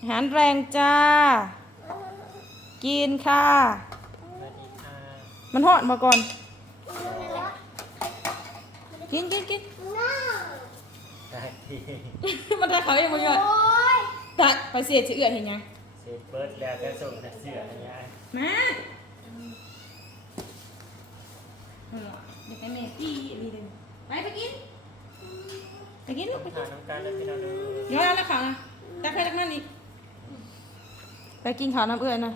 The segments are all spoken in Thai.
อาหารแรงจ้า กินค่ะสวัสดีค่ะ มันหอดมาก่อน กินกินกินได้ที่มันได้เขาเองมาเยอะตักไปเสียจะเอื้อเห็นยังเสร็จเบิร์ดแล้วก็ส่งแต่เสื้ออะไรเงี้ยมาเอาล่ะเดี๋ยวไปแม่พี่นี่เลยไปไปกินไปกินลูกไปกิทานนน้ำกันแล้วพี่น้องดูย้อนแล้วข่าวนะตักไปตักนั่นอีก ไปกินข้าวน้ำเอื้อหน่อย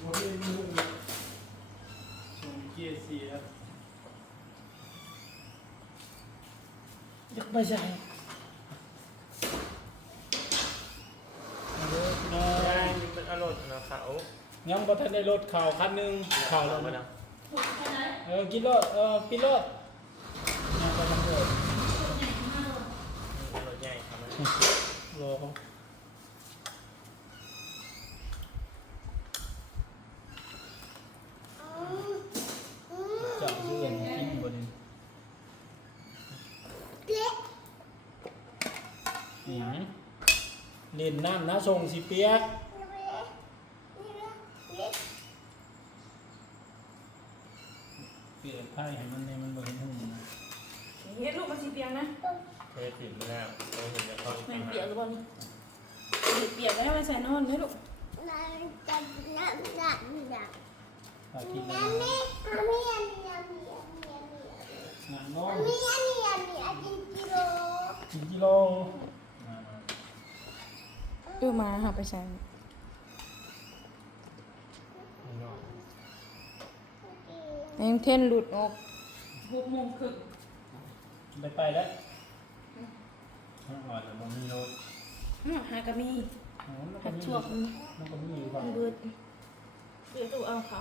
โม เดลมือส่งเกียร์เสียอยากไปใส่มาเด้อพี่น้องได้เป็นอร่อยนะเขายังบ่ทันได้รถข่าวคันหนึงข่าวแล้วมานะเออกินรถเออกินรถยังไปทำรถอร่อยใหญ่ครับรอเขาจับเรื่องกินบ่นี่หยังเล่นน้ำนะส่งสิเปียกเปลี่ยนไพ่ให้มันในมันบริหุ่นนะเฮ็ดลูกมันสีเปียงนะเทถิ่นแล้วเราเห็นแล้วเขาแม่งเปียกหรือเปล่านี่เปียกแล้วไปใส่นอนไหมลูกตากินแล้วหนังน้องกินกิโลมามา เออมาหาไปใส่แมงเทนหลุดออกหกโมงครึ่งไปไปแล้วน้องอ่อนมันมีโลอื้อหากะมีอ๋อมันก็หักมีชั่วมันมันก็มีอยู่บ้างมันเบิดเดี๋ยวตู้เอาเขา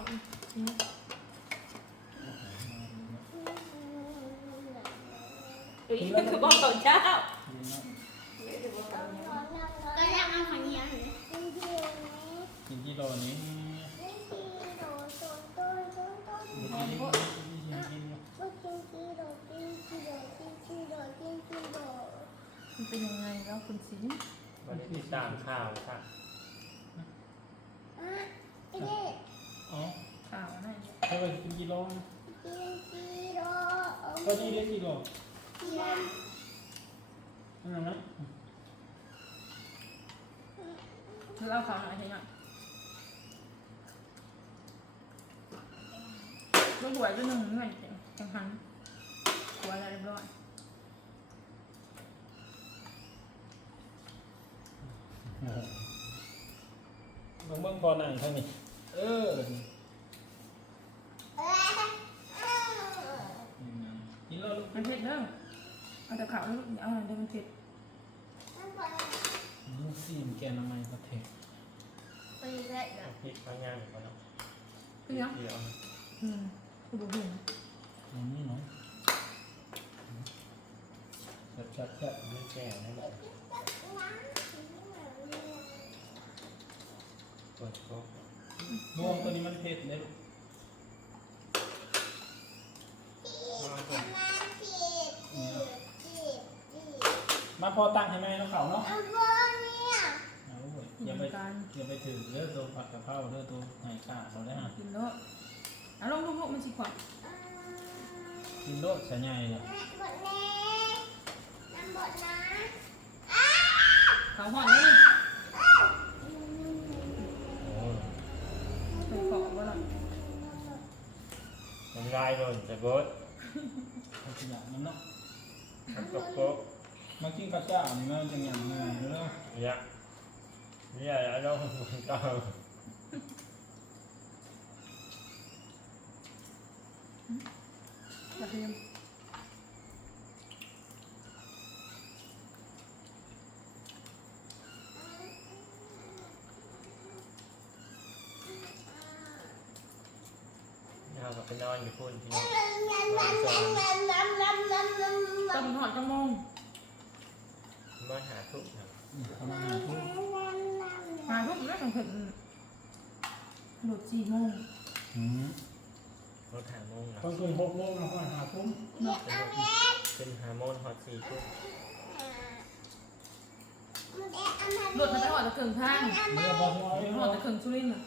เอ้ยมันคือบอกเขาเจ้า กินกิโลนี้กินกินกิน มันเป็นยังไงแล้วคุณสิง วันที่ตามข่าวค่ะ อ๋อ ข่าวอะไรถ้าไปกินกิโลก็นี่เล็กกิโลนั่นนะเธอเอาข่าวอะไรใช่ไหมลูกหวยด้วยหนึ่งหน่อยจังหันหัวอะไรเรียบร้อยเบิ่งเบิ่งพอหนังเท่านี้เออกินแล้วลูก มัน เผ็ดเด้อเอาแต่ข่าวแล้วเอาอะไรเดี๋ยวมันเผ็ดลูกซีนแกนทำไมประเทศเอาพริกข้างย่างก่อนเนาะคือยังเดี๋ยวอืมคือบุ๋มอืมเนาะแซ่บแซ่บแซ่บไม่แก่นั่นแหละเปิดโต๊ะรวมตัวนี้มันเผ็ดเลยลูก มาก่อน มาพอตั้งให้แม่แล้วเขาเนาะเอาเว้ยอย่าไปอย่าไปถือเด้อตัวผัดกะเพราเด้อตัวไห่ข้าเราได้ฮะกินเนาะเอาลงลูกๆมันสิขวัญกินโลดใส่ใหญ่เลยเขาหอนเลยโอ้ยเคยขอว่าหรอน้ำลายโดนจะเบิร์ดเอาขยะมันเนาะมันตกโต๊ะ มากินข้าวเจ้านี่มันจะอย่างไงเด้อ Dạ Dạ dạ đâu Trời กระเทียมเอากลับไปนอนอยู่คุณพี่น้องนอนสองต้มหอดกระมง มาหาทุกครับอืมประมาณห้าทุ่มหาทุกแล้วถึงถึงหลุดสี่โมงอืมรถหาโมงนะต้องขึ้นหกโมงนะค่อยหาทุ่มขึ้นหาโมงฮอตสี่ทุ่มหลุดมันไปหอดตะเกิงข้างเมื่อบอลน้อยหอดตะเกิงชุลินทร์น่ะ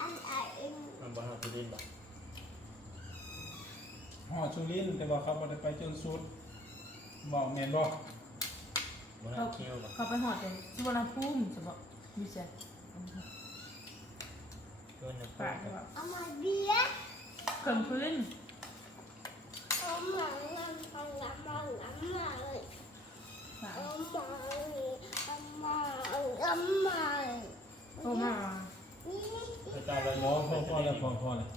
มันบ่ฮอตสุรินทร์บ่หอสุรินทร์แต่ว่าเขาบ่ได้ไปจนสุดบอกแมนบอก บ่ฮอตคิวบ่เขาไปหอดจนสุวรรณภูมิจะบอกมีเสียเกินนะปากพุ่นจะบอกเกิงชุลินทร์ปากโทรมาไปตายเลยพอพอพอแล้วพอพอแล้ว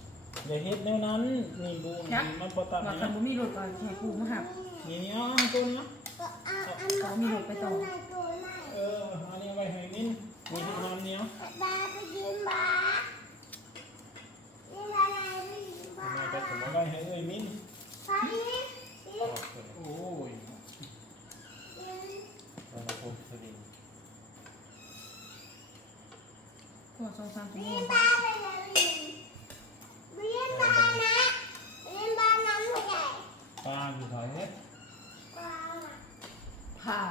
อย่าเฮ็ดแนวนั้นนี่บูมมันบ่ตัดว่านี่คันนะบุมีหลุดก่อนแห่ปูมาหักนี่นี่เอาอันตัวนี้นะ เอออันนี้เอาไว้ให้มิ้นมีที่นอนเนี้ยมาก็สมมเอาติไว้ให้เอ้ยมิ้นออกเกิดโอ้ยมันมาพุ่งสุรินทร์ขวดสองสามชั่วโมง ปลาอยู่ถอยเฮ็ด ผ่า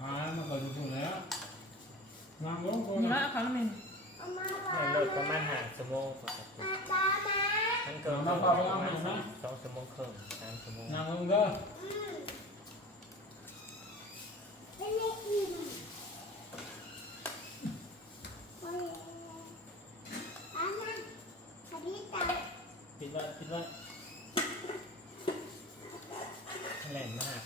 ปลามันก็อยู่พุ่นแล้วนางลงก่อน มีร้อย นะ เอาครั้งละหนึ่ง ในรถประมาณห้าชั่วโมงปกติมันเกินประมาณสองชั่วโมงครึ่งสามชั่วโมง นางลงเด้อ ปิดไว้ปิดไว้ แรงมาก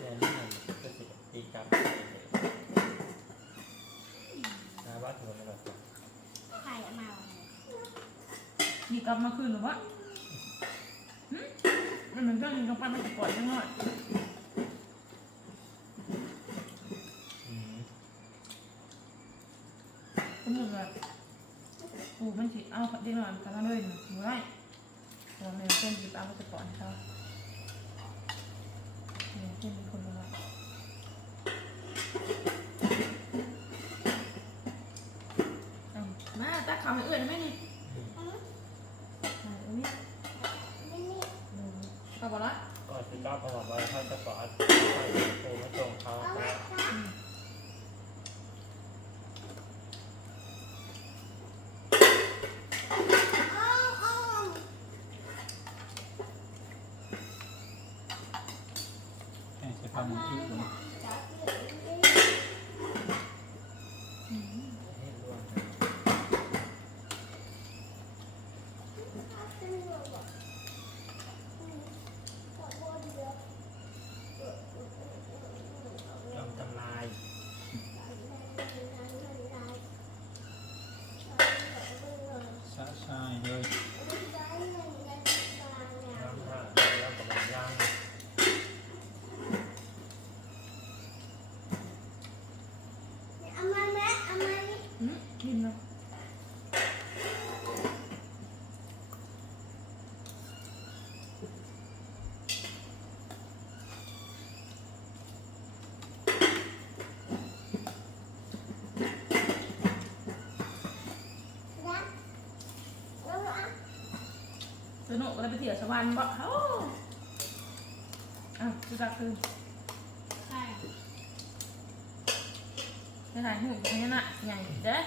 แรงมากก็สิตีกลับนะว่าถึงวันแบบ มี กลับมาคืนหรือวะหึมันเหมือนกันมีกำปั้นมันจะปล่อยจังหน่อยอืมสมมติว่าปูมันสิเอาเด็กหน่อยกันเลยหนูได้ตัวแม่เพื่อนหยิบเอาไปก่อนเขาแม่เพื่อนเป็นคนละเอามาตักข้าวให้เอื้อนไหมนี่มาเอ้ยดูเอาบ่ละ ก็สิก้าวประวัติว่าเขาจะกอดโอ้มาส่งเขาไป อืม ให้ใช้ผ้าห มุนอีกคน อืม ให้รวม ยอมทำลาย ชาชายเลย ยอมท่าแล้วกับมันย่าง อืมกินเนาะ สนุ กก็เลยไปเที่ยวสวรรค์บ่เอ้าอะจุดาคือจะถ่ายหูพญานาคใหญ่เด้อ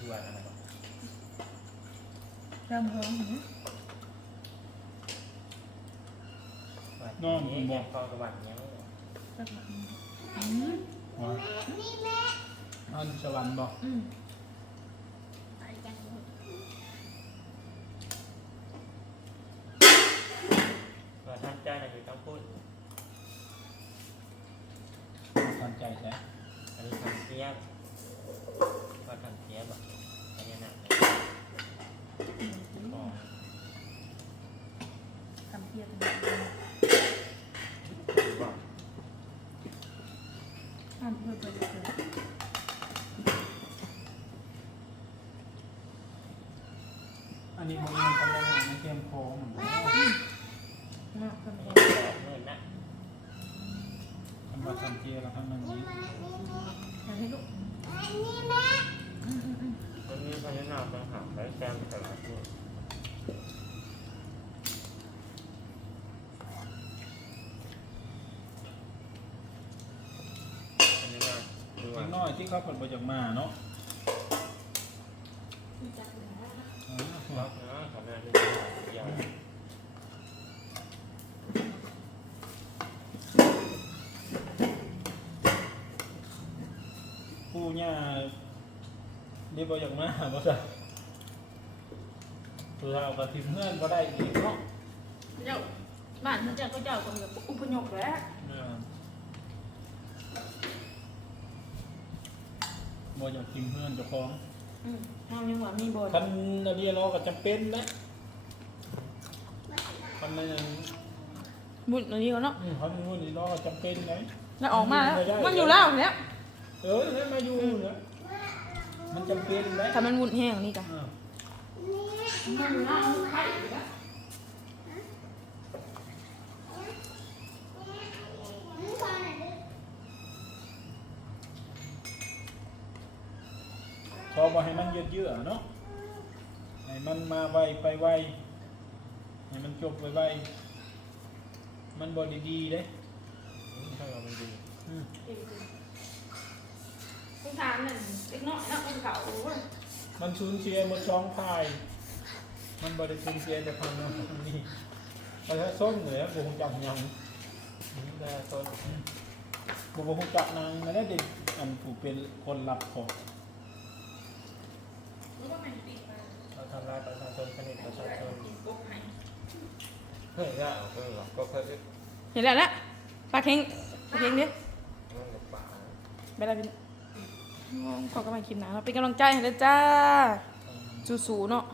ด้วยอะไรบ้างเริ่มเพิ่มหืมนี่แกพอกระบัดยังสักหน่อยอืมว่านอนสวรรค์บอกอืม ว่าท่านใจนะคือต้องพูด สนใจใช่อันนี้ทำเทียบว่าทำเทียบแบบอันนี้หนักของทำเพียรเป็นแบบนี้บอกทำเพื่อไปเรื่อยนี้มันยังกำลังในเกมโค้งเนาะคนเองแปดหมื่นนะ ทำบัตรสัมเจียแล้วทั้งนั้นนี้มาให้ลูกอืมอืมอืมวันนี้พนักงานต้องหาไลฟ์แซมตลาดนี่พนักงานดูเล็ว่ากน้อยที่เขาผลประจากมาเนาะล็อกนะขนาดนี้ยา วผู้ย่าเรียกว่าอย่างมาบ่ซะเรากับทีมเพื่อนก็ได้อีกเนาะเจ้าบ้านเขาเจ้าก็เจ้าก็มีอุปยกแล้วบ่อยากทีมเพื่อนเจ้าของอืมเฮายังว่ามีบ่นคันอันนี้เราก็จำเป็นนะคันนั้นบุญอันนี้ก็เนาะอืมคันนู้นนี่เราก็จำเป็นไหนแล้วออกมาแล้วมันอยู่แล้วแล้ว เออให้มาอยู่เนี่ยมันจำเป็นไหมถ้ามันวุ่นแห้งนี่จ้ะอ่ามันอยู่แล้วใช่แล้วพอมาให้มันยืดเยื้อเนาะให้มันมาไวไปไวให้มันจบไวไวมันบอดีๆเด้ถ้าเรามันดีอืม คุณทานนั่นเล็กน้อยเนาะคุณเขาโอ้ยมันสูญเสียหมดสองฝ่าย มันบริสูญเสียแต่พังนั้นพังนี้ประชาชนเหนือบุคจักหยังแต่ต้นบุคจักนางไม่ได้เด็กอันผู้เป็นคนรับของรู้ว่ามันปีมาเราทำลายประชาชนสนิทประชาชนกินกุ๊กไหนเฮ้ยได้เอาเพิ่มหรอก็เพิ่มเห็นแล้วละปลาเค็งปลาเค็งดิเรื่องกับป่า เวลาเขอกำลังคิดนะเราเป็นกำลังใจให้เลยจ้าสู้ๆเนาะ